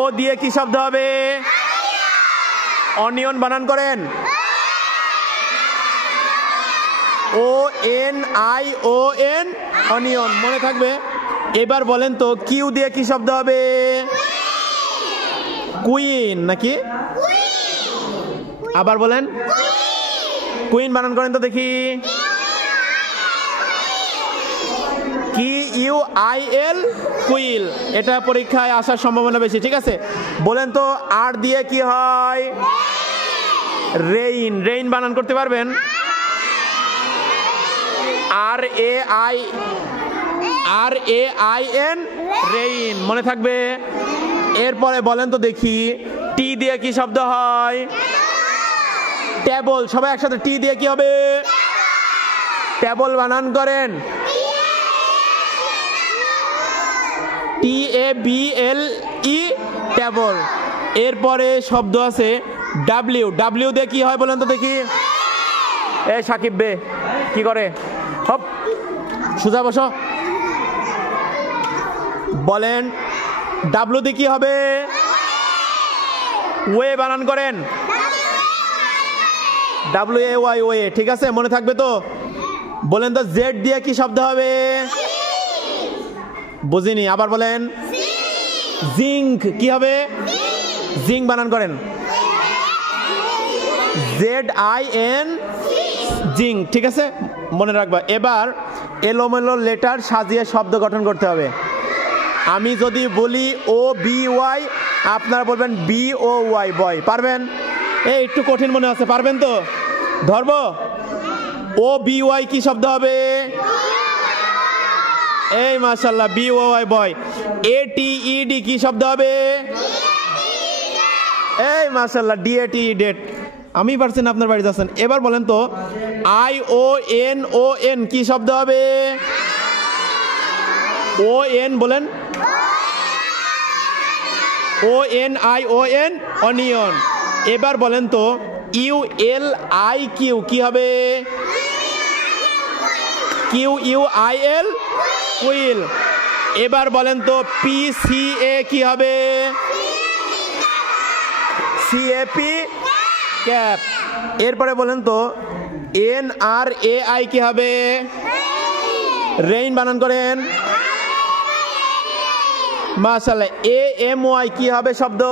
ও দিয়ে কি শব্দ হবে? অনিয়ন বানান করেন। O N I O N, onion, মনে থাকবে। এবার বলেন তো কিউ দিয়ে কি শব্দ হবে? কুইন নাকি? আবার বলেন, কুইন বানান করেন তো দেখি। কি ইউ আই এল, কুইল। এটা পরীক্ষায় আসার সম্ভাবনা বেশি, ঠিক আছে? বলেন তো আর দিয়ে কি হয়? রেইন। রেইন বানান করতে পারবেন? আর এ আই এন, রেইন, মনে থাকবে। এরপরে বলেন তো দেখি টি দিয়ে কি শব্দ হয়? টেবল। সবাই একসাথে টি দিয়ে কি হবে? টেবল বানান করেন। টি A B L E, table. এরপরে শব্দ আছে ডাব্লিউ। ডাব্লিউ দিয়ে কি হয় বলেন তো দেখি। এ সাকিব বে কি করে? হপ, সোজা বসো। বলেন ডাব্লিউ দিয়ে কি হবে? ওয়ে বানান করেন। ডাব্লিউ এ ওয়াই, ওয়ে, ঠিক আছে? মনে থাকবে তো? বলেন তো জেড দিয়ে কি শব্দ হবে? বুঝিনি, আবার বলেন। জিঙ্ক। কি হবে? জিঙ্ক বানান করেন। জেড আই এন, জিঙ্ক, ঠিক আছে? মনে রাখবা। এবার এলোমেলো লেটার সাজিয়ে শব্দ গঠন করতে হবে। আমি যদি বলি ও বি ওয়াই, আপনারা বলবেন বি ও ওয়াই, বয়। পারবেন? এই একটু কঠিন মনে আছে, পারবেন তো? ধরবো। ও বি ওয়াই কি শব্দ হবে? এই মাশাআল্লাহ, বি ও ওয়াই, বয়। এ টি ই ডি কি শব্দ হবে? এই মাশাআল্লাহ, ডি এ টি, ডেট। আমি পারছেন, আপনার বাড়িতে আছেন। এবার বলেন তো আই ও এন কি শব্দ হবে? ও এন বলেন। O N I O N, onion. এবার বলেন তো ইউ এল আই কিউ কি হবে? Q U I L, quill. এবার বলেন তো পি সি এ কি হবে? C A P, cap. এরপরে বলেন তো এন আর এ আই কি হবে? রেইন বানান করেন। মাশাআল্লাহ। এ এম ওয়াই কি হবে শব্দ?